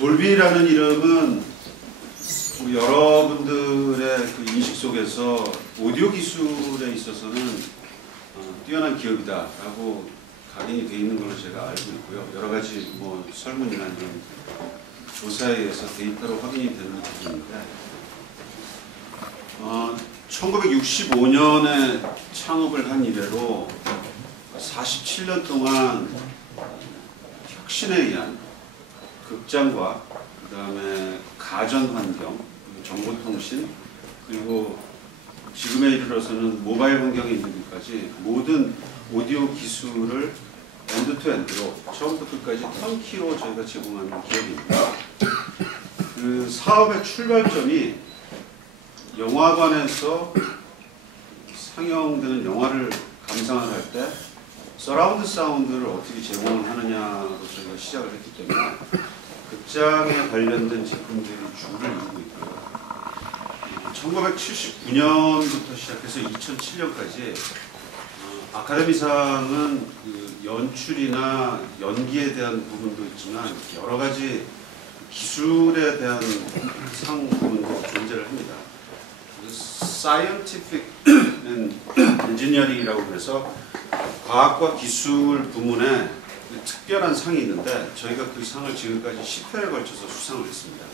돌비라는 이름은 우리 여러분들의 그 인식 속에서 오디오 기술에 있어서는 뛰어난 기업이다라고 각인이 되어 있는 걸로 제가 알고 있고요. 여러 가지 뭐 설문이나 이런 조사에 의해서 데이터로 확인이 되는 부분인데, 1965년에 창업을 한 이래로 47년 동안 혁신에 의한 극장과 그 다음에 가전환경, 정보통신, 그리고 지금에 이르러서는 모바일 환경에 이르기까지 모든 오디오 기술을 엔드투엔드로 처음부터 끝까지 턴키로 저희가 제공하는 기업입니다. 그 사업의 출발점이 영화관에서 상영되는 영화를 감상을 할 때 서라운드 사운드를 어떻게 제공을 하느냐로 저희가 시작을 했기 때문에 극장에 관련된 제품들이 주를 이루고 있고요. 1979년부터 시작해서 2007년까지 아카데미상은 그 연출이나 연기에 대한 부분도 있지만 여러 가지 기술에 대한 상 부분도 존재를 합니다. Scientific and Engineering이라고 해서 과학과 기술 부문에 특별한 상이 있는데 저희가 그 상을 지금까지 10회에 걸쳐서 수상을 했습니다.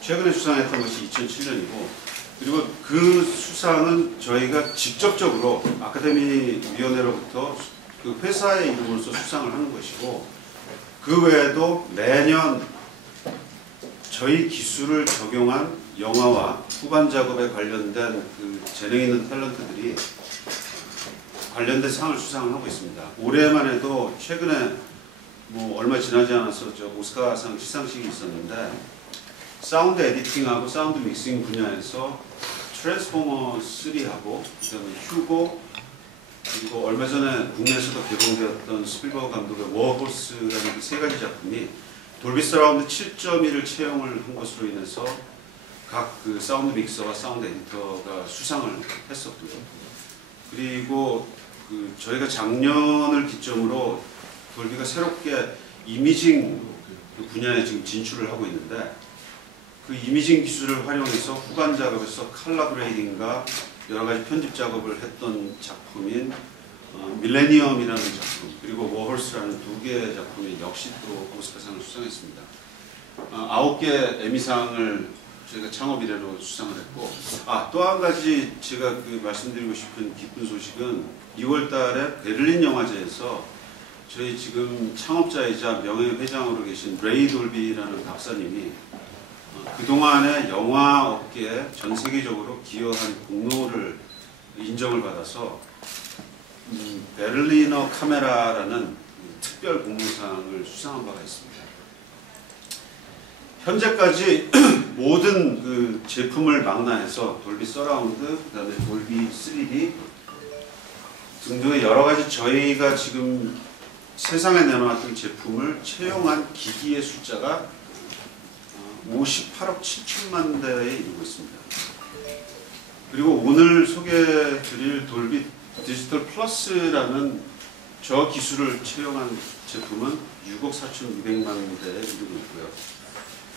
최근에 수상했던 것이 2007년이고, 그리고 그 수상은 저희가 직접적으로 아카데미 위원회로부터 그 회사의 이름으로서 수상을 하는 것이고, 그 외에도 매년 저희 기술을 적용한 영화와 후반 작업에 관련된 그 재능 있는 탤런트들이 관련된 상을 수상을 하고 있습니다. 올해만 해도 최근에 뭐 얼마 지나지 않아서 저 오스카상 시상식이 있었는데, 사운드 에디팅하고 사운드 믹싱 분야에서 트랜스포머 3하고 그다음에 휴고, 그리고 얼마 전에 국내에서도 개봉되었던 스필버그 감독의 워호스라는 그 세 가지 작품이 돌비 서라운드 7.1을 채용을 한 것으로 인해서 각 그 사운드 믹서와 사운드 에디터가 수상을 했었고요. 그리고 그 저희가 작년을 기점으로 돌비가 새롭게 이미징 분야에 지금 진출을 하고 있는데, 그 이미징 기술을 활용해서 후반 작업에서 컬러 그레이딩과 여러 가지 편집 작업을 했던 작품인 밀레니엄이라는 작품, 그리고 워홀스라는 두 개의 작품이 역시 또 오스카상을 수상했습니다. 9개 에미상을 저희가 창업 이래로 수상을 했고, 또 한 가지 제가 그 말씀드리고 싶은 기쁜 소식은 2월 달에 베를린 영화제에서 저희 지금 창업자이자 명예회장으로 계신 레이 돌비라는 박사님이 그동안의 영화 업계에 전 세계적으로 기여한 공로를 인정을 받아서 베를리너 카메라라는 특별 공로상을 수상한 바가 있습니다. 현재까지 모든 그 제품을 망라해서 돌비 서라운드, 그다음에 돌비 3D 등등의 여러 가지 저희가 지금 세상에 내놓았던 제품을 채용한 기기의 숫자가 58억 7천만 대에 이르고 있습니다. 그리고 오늘 소개해드릴 돌비 디지털 플러스라는 저 기술을 채용한 제품은 6억 4,200만 대에 이르고 있고요.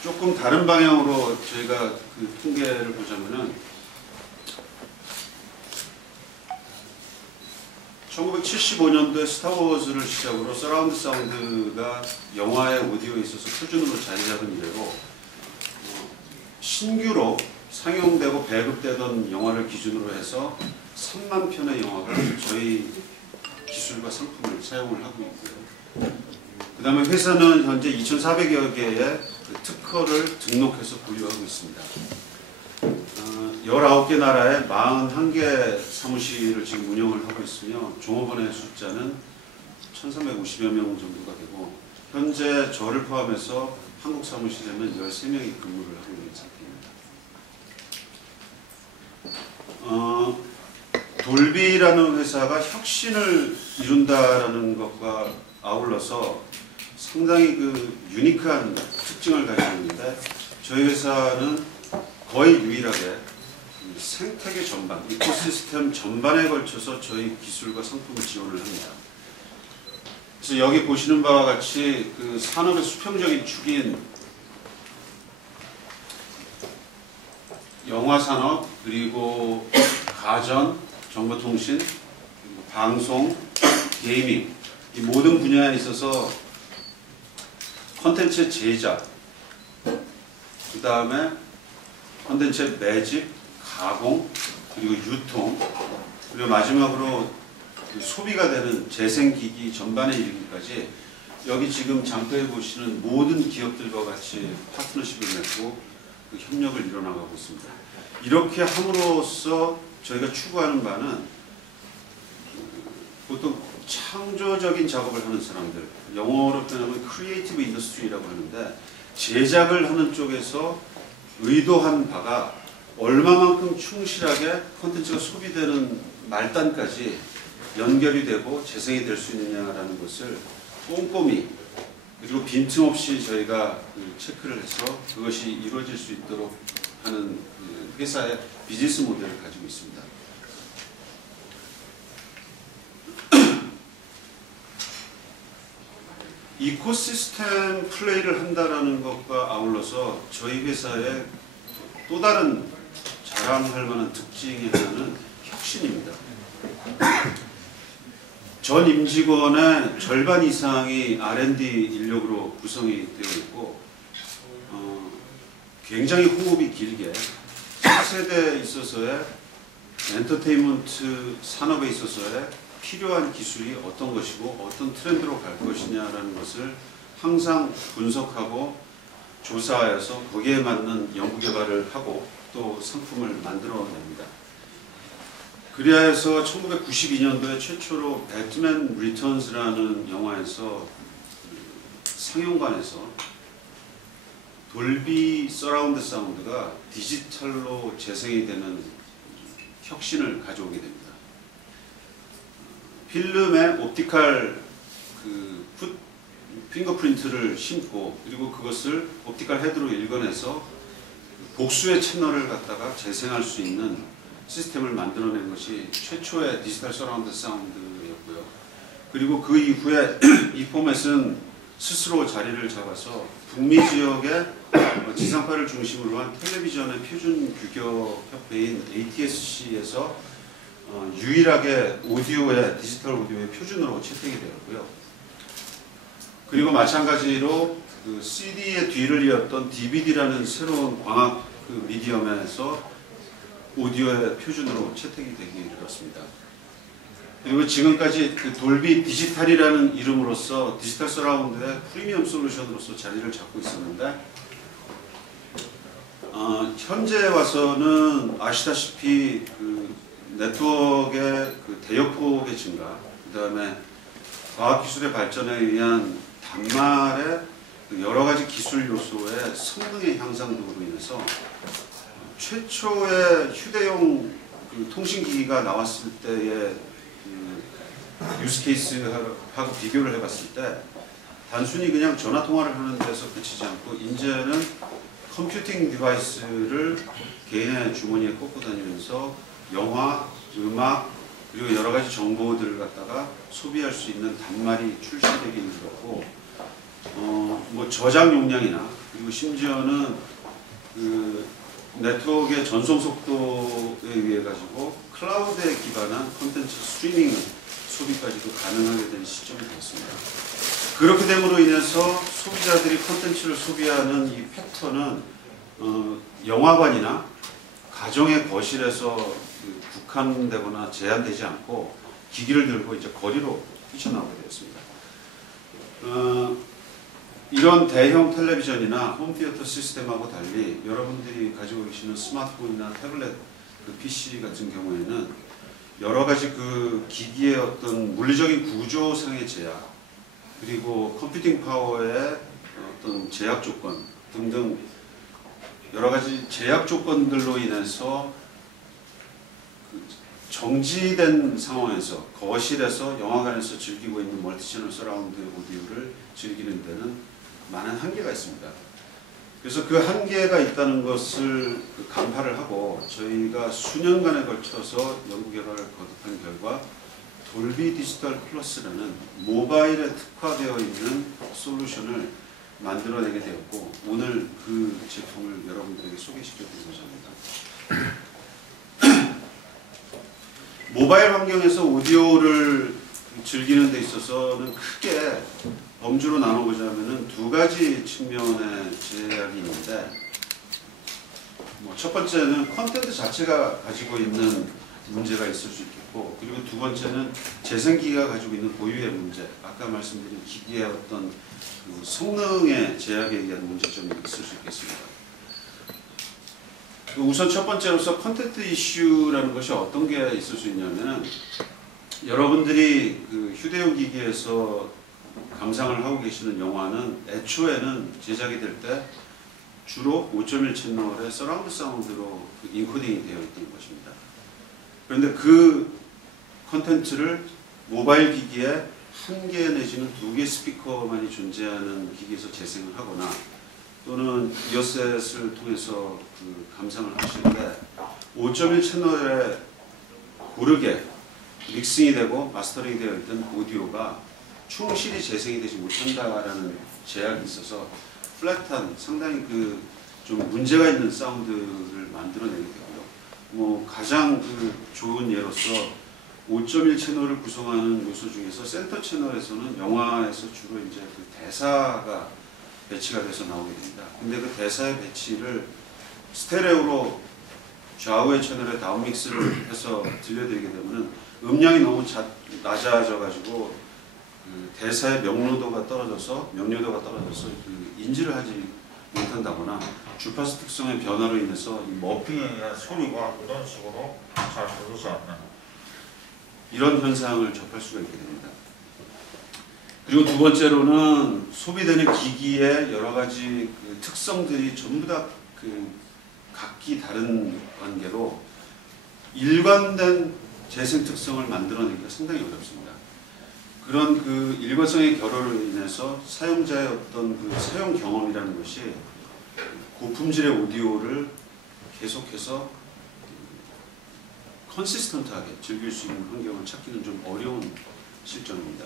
조금 다른 방향으로 저희가 그 통계를 보자면은 1975년도에 스타워즈를 시작으로 서라운드 사운드가 영화의 오디오에 있어서 표준으로 자리 잡은 이래로 신규로 상영되고 배급되던 영화를 기준으로 해서 3만 편의 영화가 저희 기술과 상품을 사용을 하고 있고요. 그 다음에 회사는 현재 2,400여 개의 그 특허를 등록해서 보유하고 있습니다. 19개 나라에 41개 사무실을 지금 운영을 하고 있으며 종업원의 숫자는 1,350여 명 정도가 되고, 현재 저를 포함해서 한국 사무실에는 13명이 근무를 하고 있는 상태입니다. 돌비라는 회사가 혁신을 이룬다라는 것과 아울러서 상당히 그 유니크한 특징을 가지고 있는데, 저희 회사는 거의 유일하게 생태계 전반, 이코시스템 전반에 걸쳐서 저희 기술과 상품을 지원을 합니다. 그래서 그래서 여기 보시는 바와 같이 그 산업의 수평적인 축인 영화 산업, 그리고 가전, 정보통신, 그리고 방송, 게이밍, 이 모든 분야에 있어서 콘텐츠 제작, 그 다음에 콘텐츠 매집, 가공, 그리고 유통, 그리고 마지막으로 소비가 되는 재생기기 전반에 이르기까지 여기 지금 장표에 보시는 모든 기업들과 같이 파트너십을 맺고 그 협력을 이뤄나가고 있습니다. 이렇게 함으로써 저희가 추구하는 바는 보통 창조적인 작업을 하는 사람들, 영어로 표현하면 크리에이티브 인더스트리라고 하는데, 제작을 하는 쪽에서 의도한 바가 얼마만큼 충실하게 콘텐츠가 소비되는 말단까지 연결이 되고 재생이 될 수 있느냐라는 것을 꼼꼼히 그리고 빈틈없이 저희가 체크를 해서 그것이 이루어질 수 있도록 하는 회사의 비즈니스 모델을 가지고 있습니다. 이코시스템 플레이를 한다는 것과 아울러서 저희 회사의 또 다른 자랑할 만한 특징이 하나는 혁신입니다. 전 임직원의 절반 이상이 R&D 인력으로 구성이 되어 있고, 굉장히 호흡이 길게 차세대에 있어서의 엔터테인먼트 산업에 있어서의 필요한 기술이 어떤 것이고 어떤 트렌드로 갈 것이냐라는 것을 항상 분석하고 조사하여서 거기에 맞는 연구개발을 하고 또 상품을 만들어냅니다. 그리하여서 1992년도에 최초로 배트맨 리턴즈라는 영화에서 상영관에서 돌비 서라운드 사운드가 디지털로 재생이 되는 혁신을 가져오게 됩니다. 필름에 옵티컬 핑거프린트를 심고, 그리고 그것을 옵티컬 헤드로 읽어내서 복수의 채널을 갖다가 재생할 수 있는 시스템을 만들어낸 것이 최초의 디지털 서라운드 사운드였고요. 그리고 그 이후에 이 포맷은 스스로 자리를 잡아서 북미 지역의 지상파를 중심으로 한 텔레비전의 표준 규격 협회인 ATSC에서 유일하게 디지털 오디오의 표준으로 채택이 되었고요. 그리고 마찬가지로 그 CD의 뒤를 이었던 DVD라는 새로운 광학 미디엄에서 오디오의 표준으로 채택이 되기 이르렀습니다. 그리고 지금까지 그 돌비 디지털이라는 이름으로서 디지털 서라운드의 프리미엄 솔루션으로서 자리를 잡고 있었는데, 현재 와서는 아시다시피 그 네트워크의 그 대역폭의 증가, 그 다음에 과학기술의 발전에 의한 단말의 여러 가지 기술 요소의 성능의 향상 등으로 인해서 최초의 휴대용 통신기기가 나왔을 때의 유스 케이스하고 비교를 해봤을 때 단순히 그냥 전화 통화를 하는 데서 그치지 않고 이제는 컴퓨팅 디바이스를 개인의 주머니에 꽂고 다니면서 영화, 음악, 그리고 여러 가지 정보들을 갖다가 소비할 수 있는 단말이 출시되기 이르렀고, 뭐 저장 용량이나 그리고 심지어는 그 네트워크의 전송 속도에 의해 가지고 클라우드에 기반한 콘텐츠 스트리밍 소비까지도 가능하게 된 시점이 되었습니다. 그렇게 됨으로 인해서 소비자들이 콘텐츠를 소비하는 이 패턴은 영화관이나 가정의 거실에서 국한되거나 제한되지 않고 기기를 들고 이제 거리로 뛰쳐나오게 되었습니다. 이런 대형 텔레비전이나 홈티어터 시스템하고 달리 여러분들이 가지고 계시는 스마트폰이나 태블릿 PC 같은 경우에는 여러 가지 그 기기의 어떤 물리적인 구조상의 제약, 그리고 컴퓨팅 파워의 어떤 제약 조건 등등 여러 가지 제약 조건들로 인해서 정지된 상황에서 거실에서 영화관에서 즐기고 있는 멀티채널 서라운드 오디오를 즐기는 데는 많은 한계가 있습니다. 그래서 그 한계가 있다는 것을 간파를 하고 저희가 수년간에 걸쳐서 연구개발을 거듭한 결과 돌비 디지털 플러스라는 모바일에 특화되어 있는 솔루션을 만들어내게 되었고 오늘 그 제품을 여러분들에게 소개시켜드리고자 합니다. 모바일 환경에서 오디오를 즐기는 데 있어서는 크게 범주로 나눠보자면 두 가지 측면의 제약이 있는데 첫 번째는 컨텐츠 자체가 가지고 있는 문제가 있을 수 있겠고 그리고 두 번째는 재생기기가 가지고 있는 고유의 문제 아까 말씀드린 기기의 어떤 그 성능의 제약에 의한 문제점이 있을 수 있겠습니다. 우선 첫 번째로서 컨텐츠 이슈라는 것이 어떤 게 있을 수 있냐면 여러분들이 그 휴대용 기기에서 감상을 하고 계시는 영화는 애초에는 제작이 될 때 주로 5.1 채널의 서라운드 사운드로 인코딩이 되어 있던 것입니다. 그런데 그 컨텐츠를 모바일 기기에 한 개 내지는 두 개 스피커만이 존재하는 기기에서 재생을 하거나 또는 이어셋을 통해서 그 감상을 하시는데 5.1 채널에 고르게 믹싱이 되고 마스터링이 되어 있던 오디오가 충실히 재생이 되지 못한다라는 제약이 있어서 플랫한 상당히 그 좀 문제가 있는 사운드를 만들어내게 되고요. 가장 그 좋은 예로서 5.1 채널을 구성하는 요소 중에서 센터 채널에서는 영화에서 주로 이제 그 대사가 배치가 돼서 나오게 됩니다. 근데 그 대사의 배치를 스테레오로 좌우의 채널에 다운 믹스를 해서 들려드리게 되면은 음량이 너무 낮아져 가지고 그 대사의 명료도가 떨어져서 그 인지를 하지 못한다거나 주파수 특성의 변화로 인해서 이 머핑에 의한 소리가 이런 식으로 잘 들리지 않는 이런 현상을 접할 수가 있게 됩니다. 그리고 두 번째로는 소비되는 기기의 여러 가지 그 특성들이 전부 다 그 각기 다른 관계로 일관된 재생 특성을 만들어내기가 상당히 어렵습니다. 그런 그 일관성의 결여로 인해서 사용자의 어떤 그 사용 경험이라는 것이 고품질의 오디오를 계속해서 컨시스턴트하게 즐길 수 있는 환경을 찾기는 좀 어려운 실정입니다.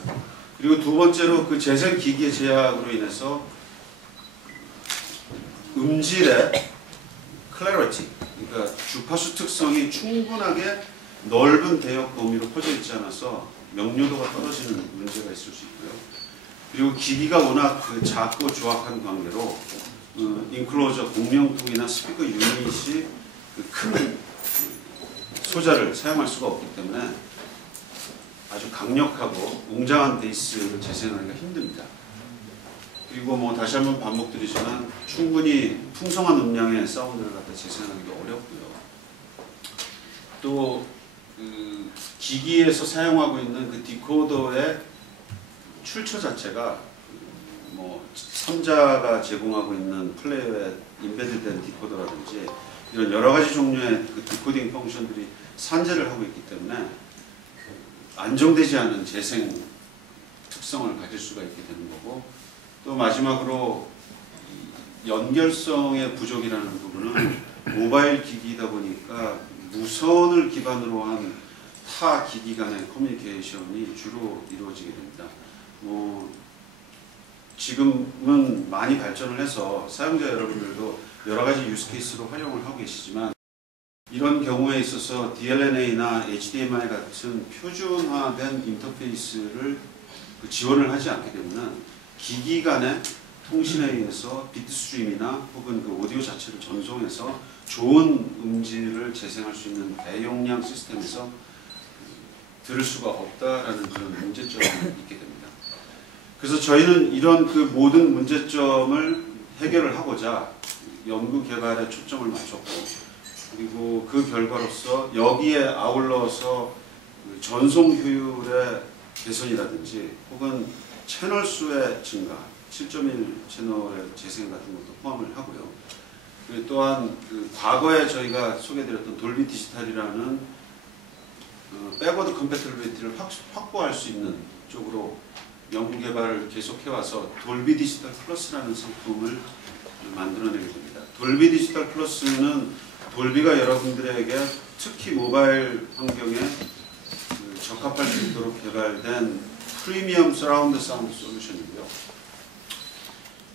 그리고 두 번째로 그 재생 기기의 제약으로 인해서 음질의 클래리티, 그러니까 주파수 특성이 충분하게 넓은 대역 범위로 퍼져 있지 않아서 명료도가 떨어지는 문제가 있을 수 있고요. 그리고 기기가 워낙 그 작고 조악한 관계로 인클로저 공명통이나 스피커 유닛이 그 큰 소자를 사용할 수가 없기 때문에 아주 강력하고 웅장한 베이스를 재생하기가 힘듭니다. 그리고 다시 한번 반복드리지만 충분히 풍성한 음량의 사운드를 갖다 재생하기도 어렵고요. 또 그 기기에서 사용하고 있는 그 디코더의 출처 자체가 삼자가 제공하고 있는 플레이어에 인베드된 디코더라든지 이런 여러 가지 종류의 그 디코딩 펑션들이 산재를 하고 있기 때문에 안정되지 않은 재생 특성을 가질 수가 있게 되는 거고 또 마지막으로 연결성의 부족이라는 부분은 모바일 기기이다 보니까 무선을 기반으로 한 타 기기 간의 커뮤니케이션이 주로 이루어지게 됩니다. 지금은 많이 발전을 해서 사용자 여러분들도 여러 가지 유스 케이스로 활용을 하고 계시지만 이런 경우에 있어서 DLNA나 HDMI 같은 표준화된 인터페이스를 지원을 하지 않게 되면 기기 간의 통신에 의해서 비트 스트림이나 혹은 그 오디오 자체를 전송해서 좋은 음질을 재생할 수 있는 대용량 시스템에서 들을 수가 없다라는 그런 문제점이 있게 됩니다. 그래서 저희는 이런 그 모든 문제점을 해결을 하고자 연구 개발에 초점을 맞췄고 그리고 그 결과로서 여기에 아울러서 그 전송 효율의 개선이라든지 혹은 채널 수의 증가, 7.1 채널의 재생 같은 것도 포함을 하고요. 그리고 또한 그 과거에 저희가 소개드렸던 돌비 디지털이라는 백워드 컴패티빌리티를 확보할 수 있는 쪽으로 연구 개발을 계속해와서 돌비 디지털 플러스라는 상품을 만들어내게 됩니다. 돌비 디지털 플러스는 돌비가 여러분들에게 특히 모바일 환경에 적합할 수 있도록 개발된 프리미엄 서라운드 사운드 솔루션이고요.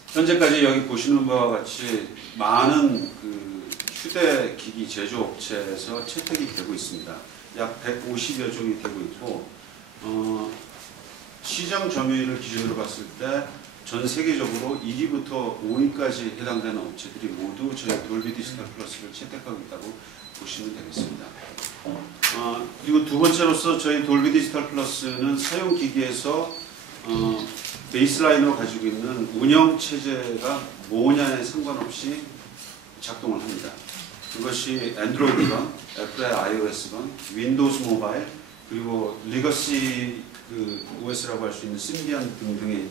현재까지 여기 보시는 바와 같이 많은 그 휴대 기기 제조업체에서 채택이 되고 있습니다. 약 150여 종이 되고 있고, 시장 점유율을 기준으로 봤을 때 전 세계적으로 1위부터 5위까지 해당되는 업체들이 모두 저희 돌비 디지털 플러스를 채택하고 있다고 보시면 되겠습니다. 그리고 두 번째로서 저희 돌비 디지털 플러스는 사용 기기에서 베이스라인으로 가지고 있는 운영 체제가 뭐냐에 상관없이 작동을 합니다. 그것이 안드로이드건, 애플의 iOS건, 윈도우즈 모바일, 그리고 리거시 그 OS라고 할 수 있는 심비안 등등의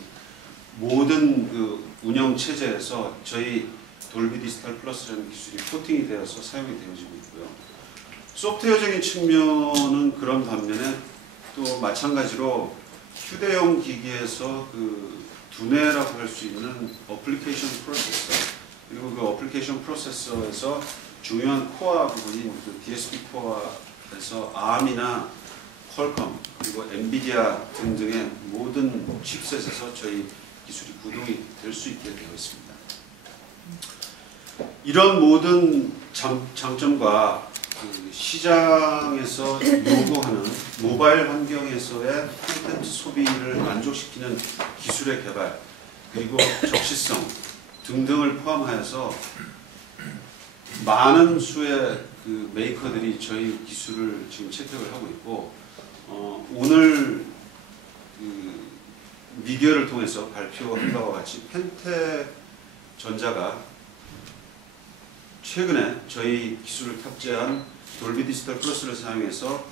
모든 그 운영 체제에서 저희 돌비 디지털 플러스라는 기술이 코팅이 되어서 사용이 되어지고 있고요. 소프트웨어적인 측면은 그런 반면에 또 마찬가지로 휴대용 기기에서 그 두뇌라고 할 수 있는 어플리케이션 프로세서, 그리고 그 어플리케이션 프로세서에서 중요한 코어 부분인 그 DSP 코어에서 ARM이나 퀄컴 그리고 엔비디아 등등의 모든 칩셋에서 저희 기술이 구동이 될 수 있게 되어 있습니다. 이런 모든 장점과 그 시장에서 요구하는 모바일 환경에서의 콘텐츠 소비를 만족시키는 기술의 개발, 그리고 적시성 등등을 포함하여서 많은 수의 그 메이커들이 저희 기술을 지금 채택을 하고 있고, 오늘 그 미디어를 통해서 발표한 바와 같이 펜텍전자가 최근에 저희 기술을 탑재한 돌비 디지털 플러스를 사용해서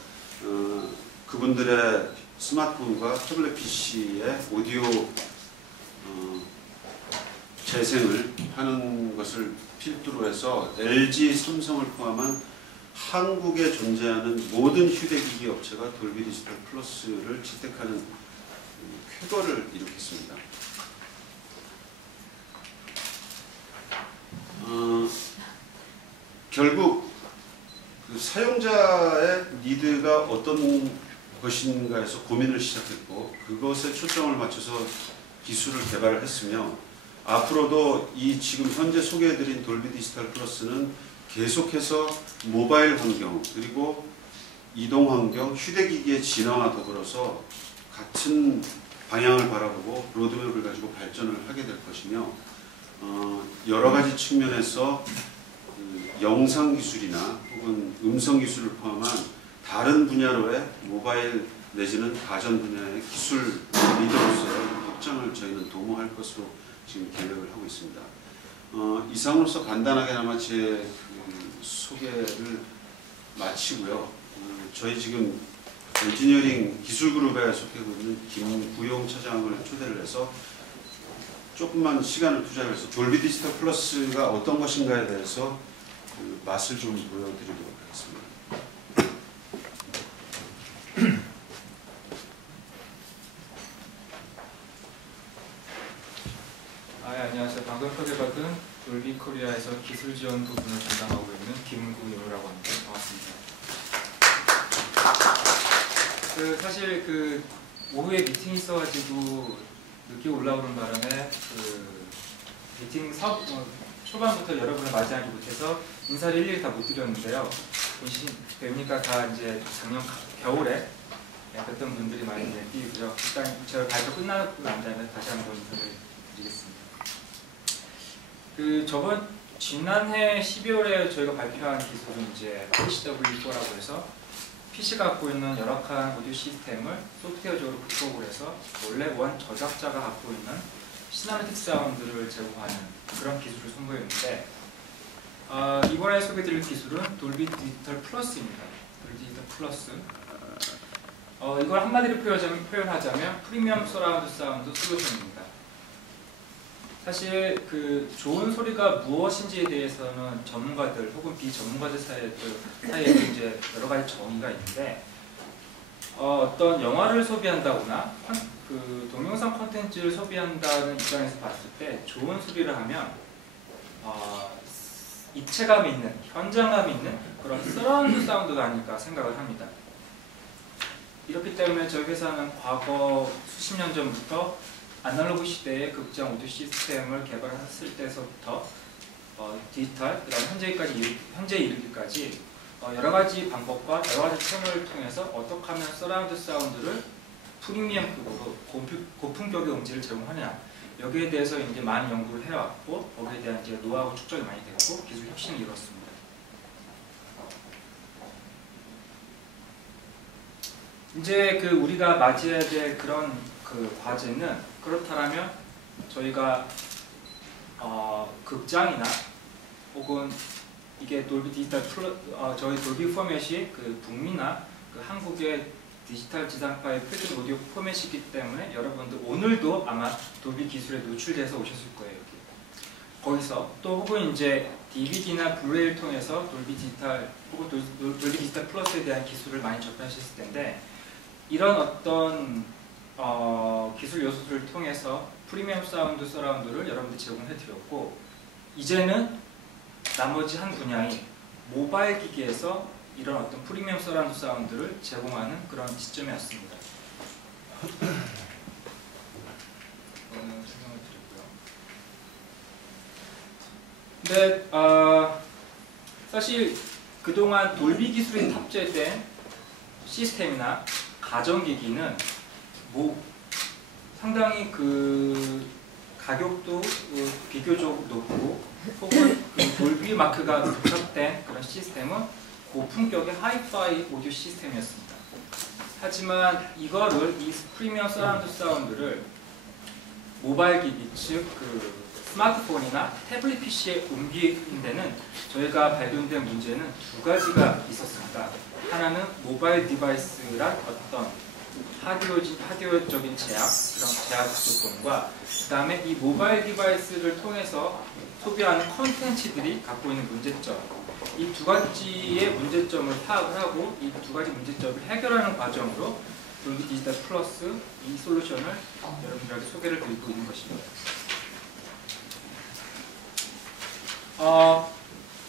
그분들의 스마트폰과 태블릿 PC에 오디오 재생을 하는 것을 필두로 해서 LG, 삼성을 포함한 한국에 존재하는 모든 휴대기기 업체가 돌비 디지털 플러스를 채택하는 쾌거를 일으켰습니다. 결국 그 사용자의 니드가 어떤 것인가에서 고민을 시작했고, 그것에 초점을 맞춰서 기술을 개발을 했으며, 앞으로도 이 지금 현재 소개해드린 돌비 디지털 플러스는 계속해서 모바일 환경 그리고 이동 환경, 휴대기기의 진화와 더불어서 같은 방향을 바라보고 로드맵을 가지고 발전을 하게 될 것이며, 여러 가지 측면에서 그 영상 기술이나 혹은 음성 기술을 포함한 다른 분야로의 모바일 내지는 가전 분야의 기술 리더로서의 확장을 저희는 도모할 것으로 지금 계획을 하고 있습니다. 이상으로서 간단하게나마 제 그 소개를 마치고요. 저희 지금 엔지니어링 기술그룹에 속하고 있는 김구용 차장을 초대를 해서 조금만 시간을 투자해서 돌비 디지털 플러스가 어떤 것인가에 대해서 그 맛을 좀 보여드리도록 하겠습니다. 안녕하세요. 방금 소개받은 돌비 코리아에서 기술 지원 부분을 담당하고 있는 김구용이라고 합니다. 반갑습니다. 사실 그 오후에 미팅이 있어가지고 늦게 올라오는 바람에 그 미팅 초반부터 여러분을 맞이하지 못해서 인사를 일일이 다 못 드렸는데요. 뵈니까 다 이제 작년 겨울에 뵀던 분들이 많이 띄고요. 일단 저 발표 끝나고 난 다음에 다시 한번 인사를 드리겠습니다. 지난해 12월에 저희가 발표한 기술은 이제 PCW4라고 해서 PC가 갖고 있는 열악한 오디오 시스템을 소프트웨어적으로 극복을 해서 원래 원 저작자가 갖고 있는 시나메틱 사운드를 제공하는 그런 기술을 선보였는데, 이번에 소개드릴 기술은 돌비 디지털 플러스입니다. 돌비 디지털 플러스. 이걸 한마디로 표현하자면 프리미엄 서라운드 사운드 솔루션입니다. 사실 그 좋은 소리가 무엇인지에 대해서는 전문가들 혹은 비전문가들 사이에 이제 여러 가지 정의가 있는데, 어떤 영화를 소비한다거나 그 동영상 콘텐츠를 소비한다는 입장에서 봤을 때 좋은 소리를 하면 입체감 있는, 현장감 있는 그런 서라운드 사운드가 아닐까 생각을 합니다. 이렇기 때문에 저희 회사는 과거 수십 년 전부터 아날로그 시대의 극장 오디오 시스템을 개발했을 때서부터 디지털, 그다음 현재 이르기까지 여러 가지 방법과 여러 가지 채널을 통해서 어떻게 하면 서라운드 사운드를 프리미엄급으로 고품격의 음질을 제공하냐, 여기에 대해서 이제 많은 연구를 해왔고 거기에 대한 이제 노하우 축적이 많이 됐고 기술 혁신을 이뤘습니다. 이제 그 우리가 맞이해야 될 그런 그 과제는, 그렇다면 저희가 극장이나 혹은 이게 돌비 디지털 저희 돌비 포맷이 그 북미나 그 한국의 디지털 지상파의 표준 오디오 포맷이기 때문에 여러분들 오늘도 아마 돌비 기술에 노출돼서 오셨을 거예요. 여기. 거기서 또 혹은 이제 DVD나 블루레이를 통해서 돌비 디지털 혹은 돌비 디지털 플러스에 대한 기술을 많이 접하셨을 텐데, 이런 어떤 기술 요소들을 통해서 프리미엄 사운드 서라운드를 여러분들 제공해 드렸고, 이제는 나머지 한 분야인 모바일 기기에서 이런 어떤 프리미엄 서라운드 사운드를 제공하는 그런 시점에 왔습니다. 설명을 드렸고요. 근데 사실 그동안 돌비 기술이 탑재된 시스템이나 가전기기는 상당히 그 가격도 비교적 높고 혹은 그 돌비 마크가 부착된 그런 시스템은 고품격의 하이파이 오디오 시스템이었습니다. 하지만 이 프리미엄 서라운드 사운드를 모바일 기기, 즉 그 스마트폰이나 태블릿 PC에 옮기는 데는 저희가 발견된 문제는 두 가지가 있었습니다. 하나는 모바일 디바이스란 어떤 하드웨어적인 제약, 그런 제약 조건과 그 다음에 이 모바일 디바이스를 통해서 소비하는 컨텐츠들이 갖고 있는 문제점, 이 두 가지의 문제점을 파악을 하고 이 두 가지 문제점을 해결하는 과정으로 돌비 디지털 플러스 이 솔루션을 여러분들에게 소개를 드리고 있는 것입니다.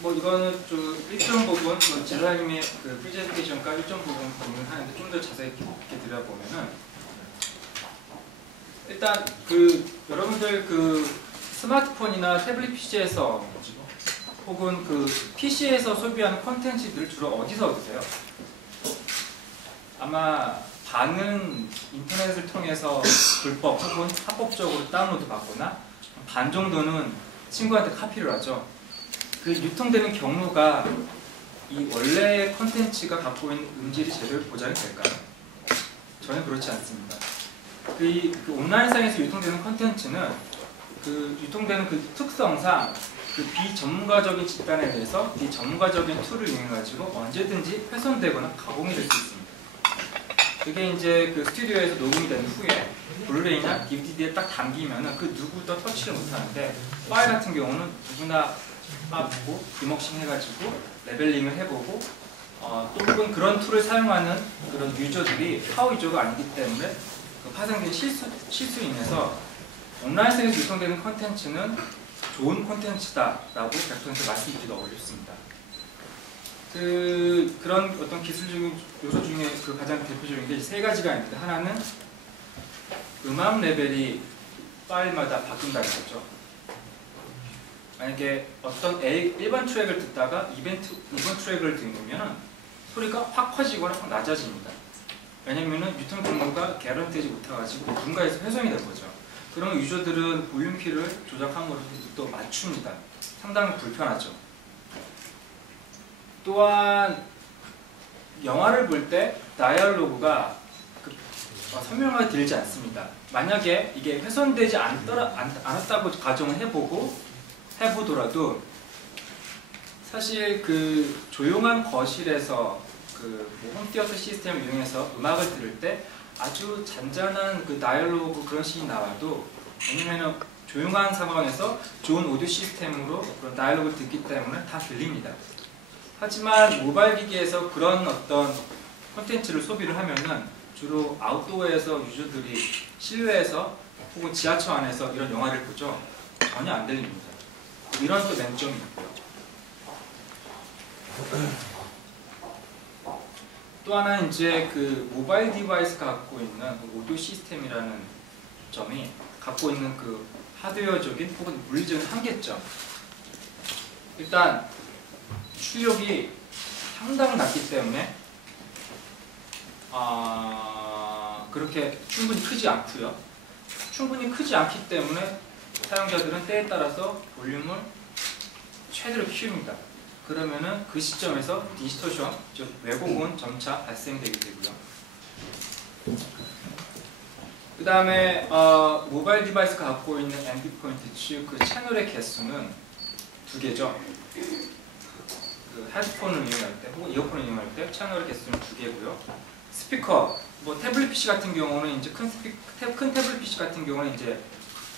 뭐 이거는 좀 일정 부분 제라님의 그 프레젠테이션과 일정 부분 공유하는데 좀 더 자세히 깊게 들여보면은, 일단 그 여러분들 그 스마트폰이나 태블릿 PC에서 혹은 그 PC에서 소비하는 콘텐츠들을 주로 어디서 얻으세요? 아마 반은 인터넷을 통해서 불법 혹은 합법적으로 다운로드 받거나 반 정도는 친구한테 카피를 하죠. 그 유통되는 경로가 이 원래의 콘텐츠가 갖고 있는 음질이 제대로 보장이 될까요? 전혀 그렇지 않습니다. 그 온라인상에서 유통되는 콘텐츠는 그 유통되는 그 특성상 그 비전문가적인 집단에 대해서 비전문가적인 툴을 이용해가지고 언제든지 훼손되거나 가공이 될 수 있습니다. 그게 이제 그 스튜디오에서 녹음이 된 후에 블루레이나 DVD에 딱 담기면은 그 누구도 터치를 못하는데, 파일 같은 경우는 누구나 빠보고 디먹싱 해가지고 레벨링을 해보고 또 혹은 그런 툴을 사용하는 그런 유저들이 파워 유저가 아니기 때문에 그 파생된 실수로 인해서 온라인상에서 유통되는 콘텐츠는 좋은 콘텐츠다라고 100% 말씀드리기가 어렵습니다. 그런 어떤 기술적인 요소 중에 그 가장 대표적인 게 세 가지가 있는데, 하나는 음악 레벨이 파일마다 바뀐다는 거죠. 만약에 어떤 일반 트랙을 듣다가 이번 트랙을 들으면 소리가 확 커지거나 확 낮아집니다. 왜냐면은 유통 경로가 개런티지 못해가지고 누군가에서 훼손이 된 거죠. 그러면 유저들은 볼륨키를 조작함으로써 또 맞춥니다. 상당히 불편하죠. 또한 영화를 볼 때 다이얼로그가 설명하기 들지 않습니다. 만약에 이게 훼손되지 않았다고 가정을 해보더라도 사실 그 조용한 거실에서 그 홈티어터 시스템을 이용해서 음악을 들을 때 아주 잔잔한 그 다이얼로그 그런 씬이 나와도, 왜냐면은 조용한 상황에서 좋은 오디오 시스템으로 그런 다이얼로그를 듣기 때문에 다 들립니다. 하지만 모바일 기기에서 그런 어떤 콘텐츠를 소비를 하면은 주로 아웃도어에서 유저들이 실외에서 혹은 지하철 안에서 이런 영화를 보죠. 전혀 안 들립니다. 이런 또 맹점이 있고요. 또 하나 이제 그 모바일 디바이스가 갖고 있는 그 오디오 시스템이라는 점이 갖고 있는 그 하드웨어적인 혹은 물리적인 한계점. 일단 출력이 상당히 낮기 때문에 그렇게 충분히 크지 않고요. 충분히 크지 않기 때문에 사용자들은 때에 따라서 볼륨을 최대로 키웁니다. 그러면은 그 시점에서 디스토션, 즉 왜곡은 점차 발생되게 되고요. 그 다음에 모바일 디바이스가 갖고 있는 엔드포인트, 즉 그 채널의 개수는 두 개죠. 그 헤드폰을 이용할 때 혹은 이어폰을 이용할 때 채널의 개수는 두 개고요. 스피커, 뭐 태블릿 PC 같은 경우는 이제 큰 태블릿 PC 같은 경우는 이제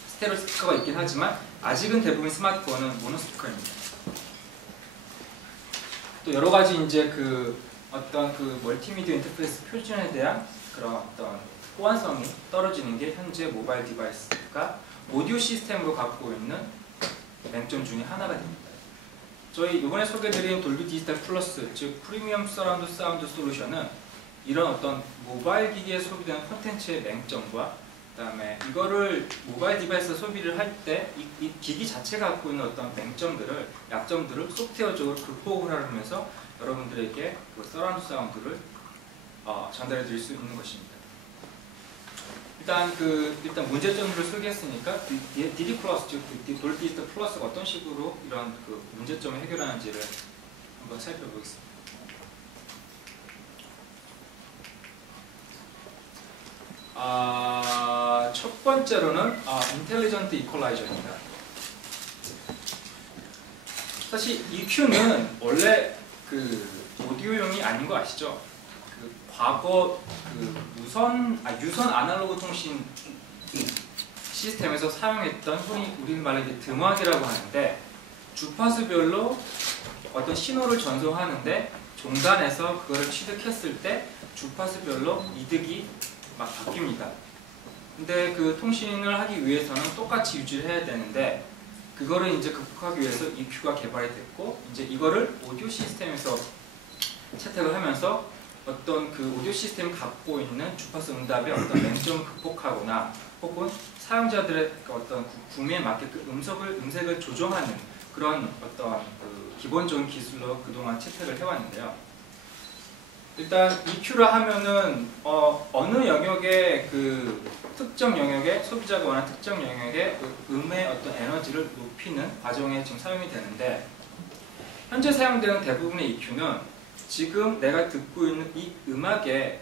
스테레오 스피커가 있긴 하지만 아직은 대부분 스마트폰은 모노 스피커입니다. 또 여러 가지 이제 그 어떤 그 멀티미디어 인터페이스 표준에 대한 그런 어떤 호환성이 떨어지는 게 현재 모바일 디바이스가 오디오 시스템으로 갖고 있는 맹점 중에 하나가 됩니다. 저희 이번에 소개드린 돌비 디지털 플러스, 즉 프리미엄 서라운드 사운드 솔루션은 이런 어떤 모바일 기기에 소비되는 콘텐츠의 맹점과 그다음에 이거를 모바일 디바이스 소비를 할 때 이 기기 자체가 갖고 있는 어떤 맹점들을, 약점들을 소프트웨어적으로 극복을 하면서 여러분들에게 그 서라운드 사운드를 전달해 드릴 수 있는 것입니다. 일단 문제점들을 소개했으니까 DD 플러스, 즉 돌비 디지털 플러스가 어떤 식으로 이런 그 문제점을 해결하는지를 한번 살펴보겠습니다. 첫 번째로는 인텔리전트 이퀄라이저입니다. 사실 EQ는 원래 그 오디오용이 아닌 거 아시죠? 그 과거 그 유선 아날로그 통신 시스템에서 사용했던 흔히 우리말로 이제 드막이라고 하는데 주파수별로 어떤 신호를 전송하는데 종단에서 그거를 취득했을 때 주파수별로 이득이 막 바뀝니다. 근데 그 통신을 하기 위해서는 똑같이 유지를 해야 되는데 그거를 이제 극복하기 위해서 EQ가 개발이 됐고 이제 이거를 오디오 시스템에서 채택을 하면서 어떤 그 오디오 시스템이 갖고 있는 주파수 응답의 어떤 맹점을 극복하거나 혹은 사용자들의 어떤 구매에 맞게 그 음색을 조정하는 그런 어떤 그 기본적인 기술로 그동안 채택을 해왔는데요. 일단 EQ라 하면은 어느 영역의 그 특정 영역의 소비자가 원하는 특정 영역의 그 음의 어떤 에너지를 높이는 과정에 지금 사용이 되는데 현재 사용되는 대부분의 EQ는 지금 내가 듣고 있는 이 음악의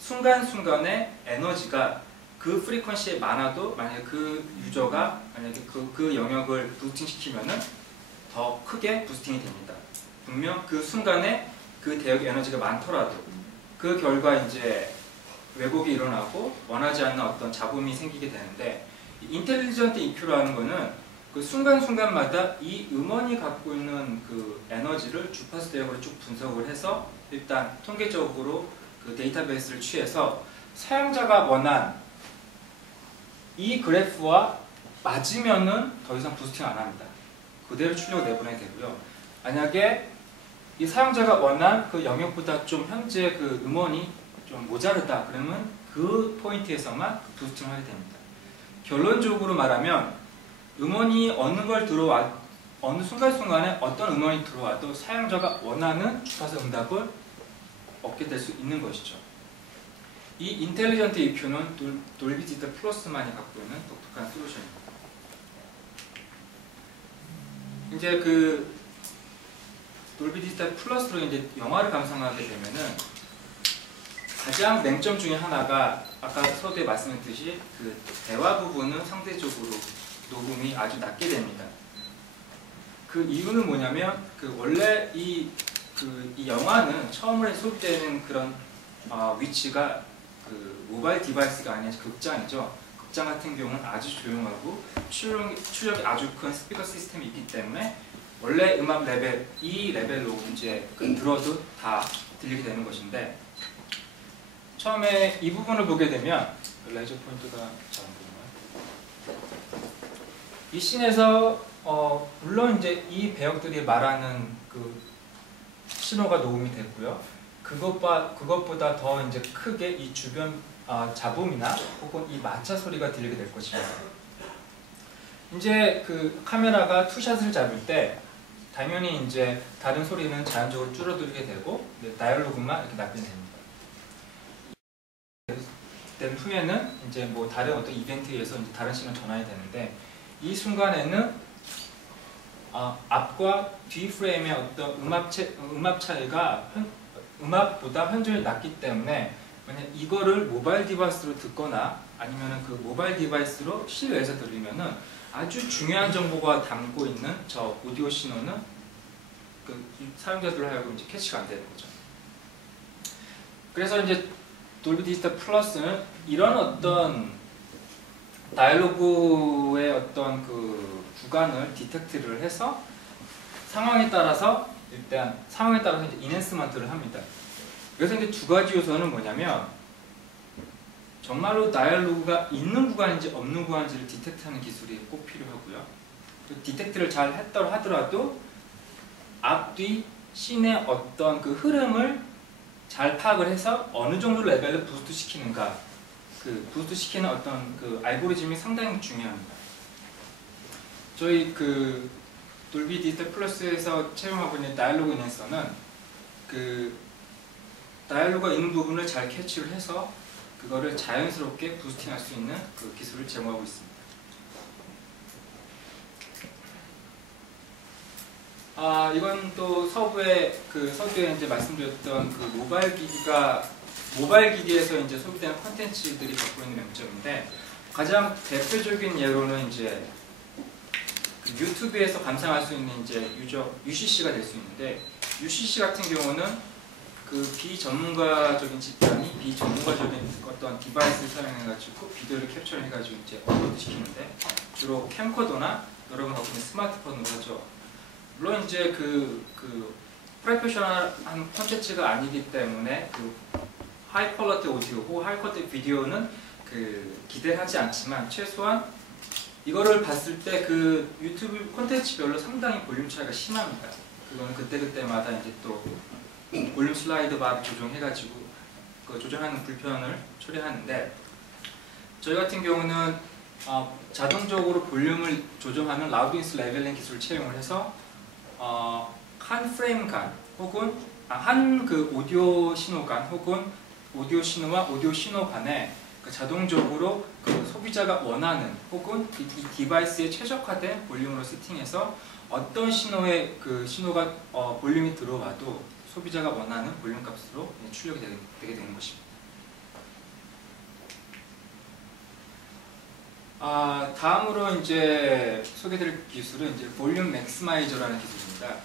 순간순간의 에너지가 그 프리퀀시에 많아도 만약에 그 유저가 만약에 그 영역을 부스팅시키면은 더 크게 부스팅이 됩니다. 분명 그 순간에 그 대역의 에너지가 많더라도 그 결과 이제 왜곡이 일어나고 원하지 않는 어떤 잡음이 생기게 되는데 인텔리전트 EQ라는 거는 그 순간순간마다 이 음원이 갖고 있는 그 에너지를 주파수 대역으로 쭉 분석을 해서 일단 통계적으로 그 데이터베이스를 취해서 사용자가 원한 이 그래프와 맞으면은 더 이상 부스팅 안 합니다. 그대로 출력 내보내야 되고요. 만약에 이 사용자가 원한 그 영역보다 좀 현재 그 음원이 좀 모자르다 그러면 그 포인트에서만 부스팅을 하게 됩니다. 결론적으로 말하면 음원이 어느 순간순간에 어떤 음원이 들어와도 사용자가 원하는 주파수 응답을 얻게 될 수 있는 것이죠. 이 인텔리전트 EQ는 돌비 디지털 플러스만이 갖고 있는 독특한 솔루션입니다. 이제 그 돌비 디지털 플러스로 이제 영화를 감상하게 되면은 가장 맹점 중에 하나가 아까 서두에 말씀했듯이 그 대화 부분은 상대적으로 녹음이 아주 낮게 됩니다. 그 이유는 뭐냐면 그 원래 이 영화는 처음에 소비되는 그런 위치가 그 모바일 디바이스가 아니라 극장이죠. 극장 같은 경우는 아주 조용하고 출력이 아주 큰 스피커 시스템이 있기 때문에 원래 음악 레벨, 이 레벨로 이제 들어도 다 들리게 되는 것인데 처음에 이 부분을 보게 되면 레이저 포인트가 잘 안 보이나요? 이 씬에서 물론 이제 이 배역들이 말하는 그 신호가 녹음이 됐고요. 그것보다 더 이제 크게 이 주변 잡음이나 혹은 이 마차 소리가 들리게 될 것입니다. 이제 그 카메라가 투샷을 잡을 때 당연히 이제 다른 소리는 자연적으로 줄어들게 되고 다이얼로그만 이렇게 납입이 됩니다. 된 후에는 이제 뭐 다른 어떤 이벤트에 의해서 이제 다른 신호 전환이 되는데 이 순간에는 앞과 뒤 프레임의 어떤 음압 차이가 음압보다 현저히 낮기 때문에 만약 이거를 모바일 디바이스로 듣거나 아니면은 그 모바일 디바이스로 실외에서 들리면은 아주 중요한 정보가 담고 있는 저 오디오 신호는 그 사용자들로 하여금 이제 캐치가 안 되는 거죠. 그래서 이제 돌비 디지털 플러스는 이런 어떤 다이얼로그의 어떤 그 구간을 디텍트를 해서 상황에 따라서 이제 인핸스먼트를 합니다. 그래서 이제 두 가지 요소는 뭐냐면 정말로 다이얼로그가 있는 구간인지 없는 구간인지를 디텍트하는 기술이 꼭 필요하고요. 디텍트를 잘 했더라 하더라도 앞뒤 씬의 어떤 그 흐름을 잘 파악을 해서 어느 정도 레벨을 부스트 시키는가, 그 부스트 시키는 어떤 그 알고리즘이 상당히 중요합니다. 저희 그 돌비 디지털 플러스에서 채용하고 있는 다이얼로그 인핸서는 그 다이얼로그가 있는 부분을 잘 캐치를 해서 그거를 자연스럽게 부스팅할 수 있는 그 기술을 제공하고 있습니다. 이건 또 서두에 이제 말씀드렸던 그 모바일 기기에서 이제 소비되는 콘텐츠들이 갖고 있는 명점인데 가장 대표적인 예로는 이제 그 유튜브에서 감상할 수 있는 이제 UCC가 될 수 있는데 UCC 같은 경우는 그 비전문가적인 집단이 비전문가적인 어떤 디바이스를 사용해가지고 비디오를 캡처해가지고 이제 업로드 시키는데 주로 캠코더나 여러분 갖고 있는 스마트폰으로 하죠. 물론 이제 그 프로페셔널한 콘텐츠가 아니기 때문에 그 하이 퀄리티 오디오 혹은 하이 퀄리티 비디오는 그 기대를 하지 않지만 최소한 이거를 봤을 때 그 유튜브 콘텐츠별로 상당히 볼륨 차이가 심합니다. 그거는 그때그때마다 이제 또 볼륨 슬라이드 바 조정해가지고 그 조정하는 불편을 처리하는데 저희 같은 경우는 자동적으로 볼륨을 조정하는 라우드인스 레벨링 기술을 채용을 해서 한 프레임 간 혹은 한 그 오디오 신호 간 혹은 오디오 신호와 오디오 신호 간에 그 자동적으로 그 소비자가 원하는 혹은 이 디바이스에 최적화된 볼륨으로 세팅해서 어떤 신호의 그 신호가 볼륨이 들어와도 소비자가 원하는 볼륨 값으로 출력이 되게 되는 것입니다. 다음으로 이제 소개드릴 기술은 이제 볼륨 맥시마이저라는 기술입니다.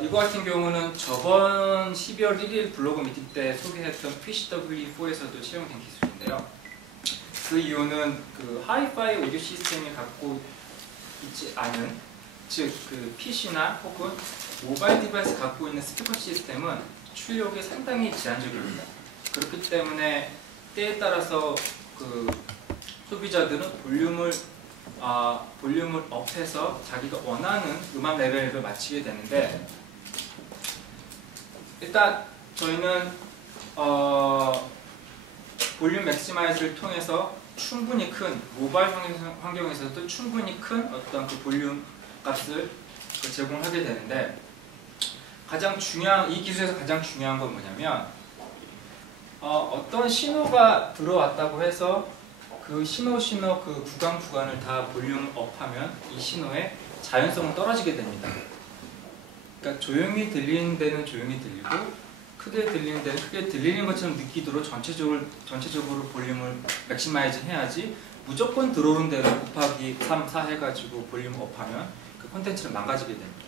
이거 같은 경우는 저번 12월 1일 블로그 미팅 때 소개했던 PCW4에서도 채용된 기술인데요. 그 이유는 그 하이파이 오디오 시스템이 갖고 있지 않은, 즉 그 PC나 혹은 모바일 디바이스 갖고 있는 스피커 시스템은 출력이 상당히 제한적입니다. 그렇기 때문에 때에 따라서 그 소비자들은 볼륨을 업해서 자기가 원하는 음악 레벨을 맞추게 되는데 일단 저희는 볼륨 맥시마이즈를 통해서 충분히 큰 모바일 환경에서도 충분히 큰 어떤 그 볼륨 값을 제공하게 되는데 이 기술에서 가장 중요한 건 뭐냐면 어떤 신호가 들어왔다고 해서 그 신호 그 구간을 다 볼륨을 업하면 이 신호의 자연성은 떨어지게 됩니다. 그러니까 조용히 들리는 데는 조용히 들리고 크게 들리는 데는 크게 들리는 것처럼 느끼도록 전체적으로 볼륨을 맥시마이즈 해야지 무조건 들어오는 대로 곱하기 3, 4 해가지고 볼륨을 업하면 그 콘텐츠는 망가지게 됩니다.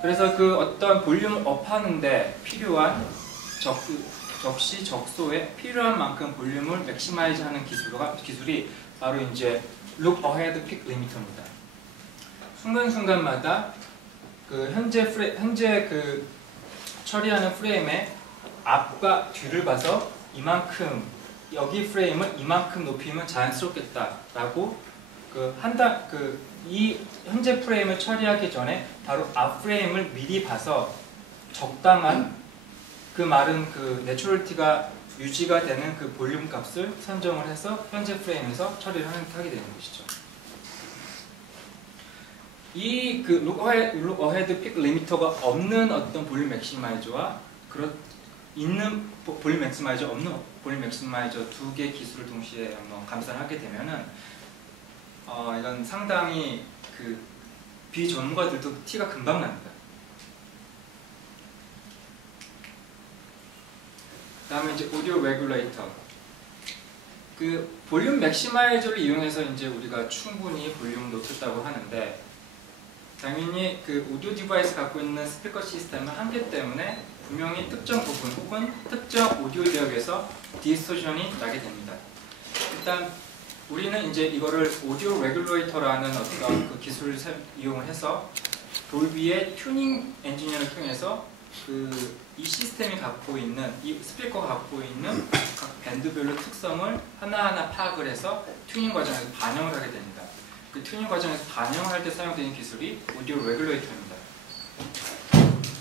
그래서 그 어떤 볼륨을 업하는데 필요한 적시 적소에 필요한 만큼 볼륨을 맥시마이즈 하는 기술이 바로 이제 Look Ahead Peak Limiter입니다. 순간순간마다 그 현재 그 처리하는 프레임의 앞과 뒤를 봐서 이만큼 여기 프레임을 이만큼 높이면 자연스럽겠다라고 이 현재 프레임을 처리하기 전에 바로 앞 프레임을 미리 봐서 적당한 그 말은 그 내추럴티가 유지가 되는 그 볼륨 값을 선정을 해서 현재 프레임에서 처리를 하게 되는 것이죠. 이 그 룩 어헤드 픽 리미터가 없는 어떤 볼륨 맥시마이저와 있는 볼륨 맥시마이저 없는 볼륨 맥시마이저 두 개의 기술을 동시에 한번 감상을 하게 되면은 이건 상당히 그 비전문가들도 티가 금방 납니다. 다음에 이제 오디오 레귤레이터. 그 볼륨 맥시마이저를 이용해서 이제 우리가 충분히 볼륨을 높였다고 하는데, 당연히 그 오디오 디바이스 갖고 있는 스피커 시스템은 한계 때문에 분명히 특정 부분 혹은 특정 오디오 대역에서 디스토션이 나게 됩니다. 일단 우리는 이제 이거를 오디오 레귤레이터라는 어떤 그 기술을 이용을 해서 돌비의 튜닝 엔지니어를 통해서 이 시스템이 갖고 있는, 이 스피커가 갖고 있는 각 밴드별로 특성을 하나하나 파악을 해서 튜닝 과정에서 반영을 하게 됩니다. 그 튜닝 과정에서 반영할 때 사용되는 기술이 오디오 레귤레이터입니다.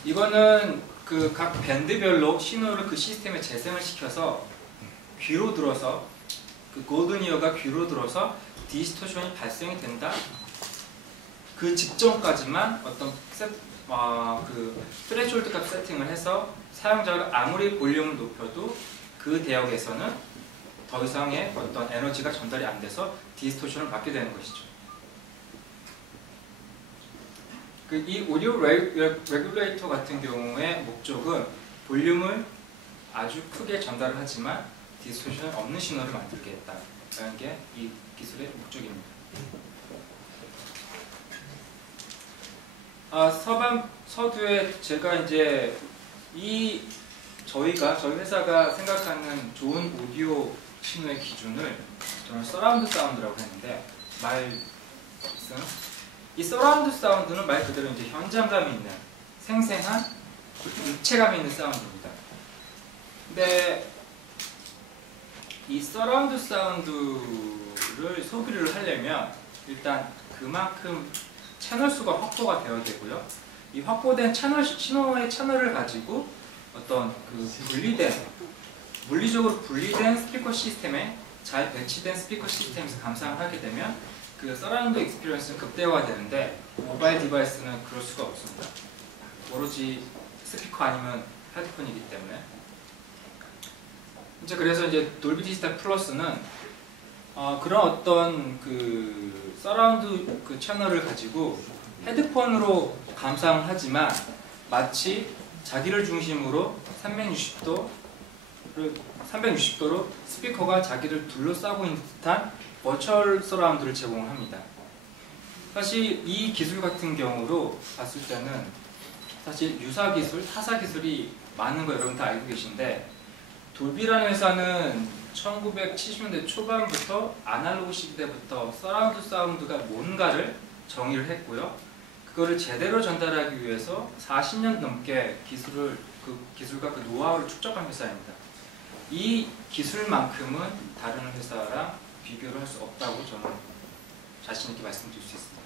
이거는 그 각 밴드별로 신호를 그 시스템에 재생을 시켜서 귀로 들어서 그 골든 이어가 귀로 들어서 디스토션이 발생이 된다. 그 직전까지만 어떤 그 스트레치홀드 값 세팅을 해서 사용자가 아무리 볼륨을 높여도 그 대역에서는 더 이상의 어떤 에너지가 전달이 안 돼서 디스토션을 받게 되는 것이죠. 이 오디오 레귤레이터 같은 경우의 목적은 볼륨을 아주 크게 전달을 하지만 디스토션 없는 신호를 만들겠다라는 게 이 기술의 목적입니다. 서두에 제가 이제 저희 회사가 생각하는 좋은 오디오 신호의 기준을 저는 서라운드 사운드라고 했는데, 이 서라운드 사운드는 말 그대로 이제 현장감이 있는 생생한 입체감이 있는 사운드입니다. 근데 이 서라운드 사운드를 소비를 하려면 일단 그만큼 채널 수가 확보가 되어야 되고요. 이 확보된 신호의 채널을 가지고 어떤 그 물리적으로 분리된 스피커 시스템에 잘 배치된 스피커 시스템에서 감상을 하게 되면 그 서라운드 익스피리언스는 극대화되는데, 모바일 디바이스는 그럴 수가 없습니다. 오로지 스피커 아니면 헤드폰이기 때문에. 그래서 이제 돌비 디지털 플러스는 그런 어떤 그 서라운드 그 채널을 가지고 헤드폰으로 감상을 하지만 마치 자기를 중심으로 360도로 스피커가 자기를 둘러싸고 있는 듯한 버추얼 서라운드를 제공을 합니다. 사실 이 기술 같은 경우로 봤을 때는 사실 유사 기술, 타사 기술이 많은 거 여러분 다 알고 계신데, 돌비라는 회사는 1970년대 초반부터 아날로그 시대부터 서라운드 사운드가 뭔가를 정의를 했고요. 그거를 제대로 전달하기 위해서 40년 넘게 기술과 그 노하우를 축적한 회사입니다. 이 기술만큼은 다른 회사랑 비교를 할 수 없다고 저는 자신 있게 말씀드릴 수 있습니다.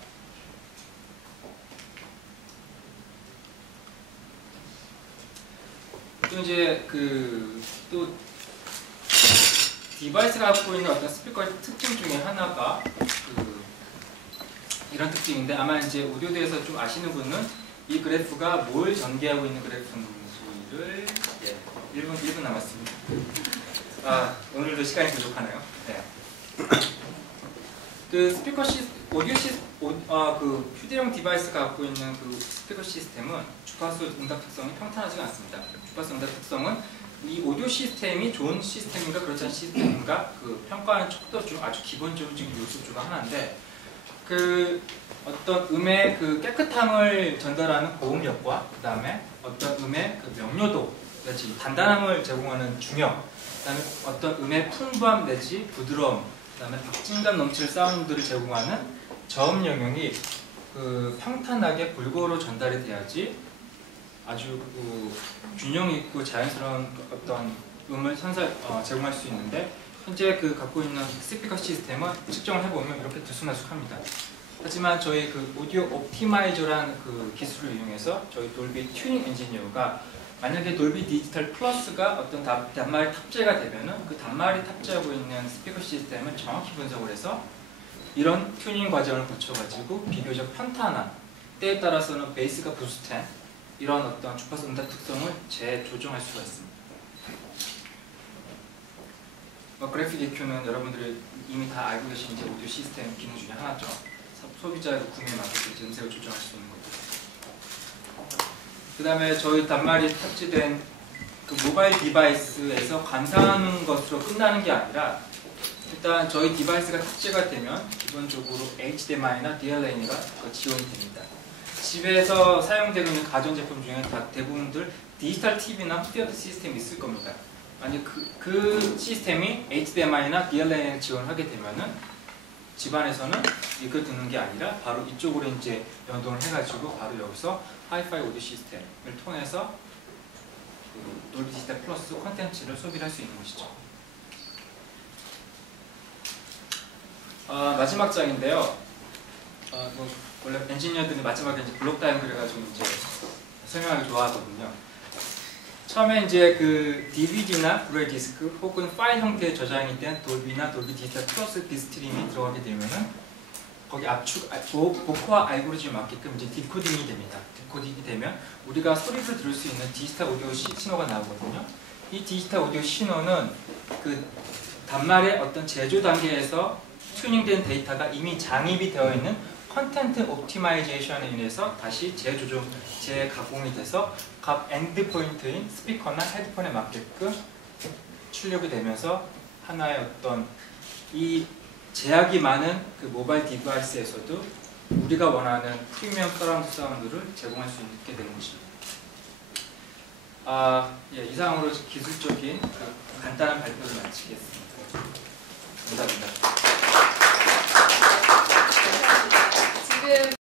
또 이제 또 디바이스가 갖고 있는 어떤 스피커의 특징 중에 하나가 이런 특징인데, 아마 이제 오디오대에서 좀 아시는 분은 이 그래프가 뭘 전개하고 있는 그래프인지를 1분 남았습니다. 오늘도 시간이 부족하네요. 네. 그 스피커 휴대용 디바이스가 갖고 있는 그 스피커 시스템은 주파수 응답 특성이 평탄하지가 않습니다. 주파수 응답 특성은 이 오디오 시스템이 좋은 시스템인가 그렇지 않은 시스템인가 그 평가하는 척도 중 아주 기본적인 요소 중 하나인데, 그 어떤 음의 그 깨끗함을 전달하는 고음력과 그 다음에 어떤 음의 그 명료도 내지 단단함을 제공하는 중역, 그 다음에 어떤 음의 풍부함 내지 부드러움, 그 다음에 박진감 넘치는 사운드를 제공하는 저음 영역이 그 평탄하게 골고루 전달이 돼야지 아주 균형 있고 자연스러운 어떤 음을 제공할 수 있는데, 현재 갖고 있는 스피커 시스템은 측정을 해보면 이렇게 들쑥날쑥합니다. 하지만 저희 그 오디오 옵티마이저라는 그 기술을 이용해서 저희 돌비 튜닝 엔지니어가 만약에 돌비 디지털 플러스가 어떤 단말이 탑재가 되면은 그 단말이 탑재하고 있는 스피커 시스템을 정확히 분석을 해서 이런 튜닝 과정을 거쳐가지고 비교적 편탄한, 때에 따라서는 베이스가 부스트한 이런 어떤 주파수 응답 특성을 재조정할 수가 있습니다. 그래픽 EQ는 여러분들이 이미 다 알고 계신 이제 오디오 시스템 기능 중에 하나죠. 소비자의 구매에 맞게 음색을 조정할 수 있는 거고. 그 다음에 저희 단말이 탑재된 그 모바일 디바이스에서 감상하는 것으로 끝나는 게 아니라 일단 저희 디바이스가 탑재가 되면 기본적으로 HDMI나 DLNA가 지원이 됩니다. 집에서 사용되고 있는 가전제품 중에 다 대부분들 디지털 TV나 흡기어드 시스템이 있을 겁니다. 만약 그 시스템이 HDMI나 DLNA를 지원하게 되면은 집안에서는 이걸 듣는 게 아니라 바로 이쪽으로 이제 연동을 해가지고 바로 여기서 하이파이 오디오 시스템을 통해서 그 돌비 디지털 플러스 콘텐츠를 소비를 할 수 있는 것이죠. 마지막 장인데요. 원래 엔지니어들이 마지막에 이제 블록 다이어그램 그래가지고 이제 설명하기 좋아하거든요. 처음에 이제 그 DVD나 블루레이 디스크 혹은 파일 형태의 저장이 된 돌비나 돌비 디지털 플러스 비스트림이 들어가게 되면은 거기 압축, 복호화 알고리즘에 맞게끔 이제 디코딩이 됩니다. 디코딩이 되면 우리가 소리를 들을 수 있는 디지털 오디오 신호가 나오거든요. 이 디지털 오디오 신호는 그 단말의 어떤 제조 단계에서 튜닝된 데이터가 이미 장입이 되어 있는 컨텐트 옵티마이제이션에 인해서 다시 재가공이 돼서 각 엔드 포인트인 스피커나 헤드폰에 맞게끔 출력이 되면서 하나의 어떤 이 제약이 많은 그 모바일 디바이스에서도 우리가 원하는 프리미엄 서라운드 사운드를 제공할 수 있게 되는 것입니다. 이상으로 기술적인 간단한 발표를 마치겠습니다. 감사합니다.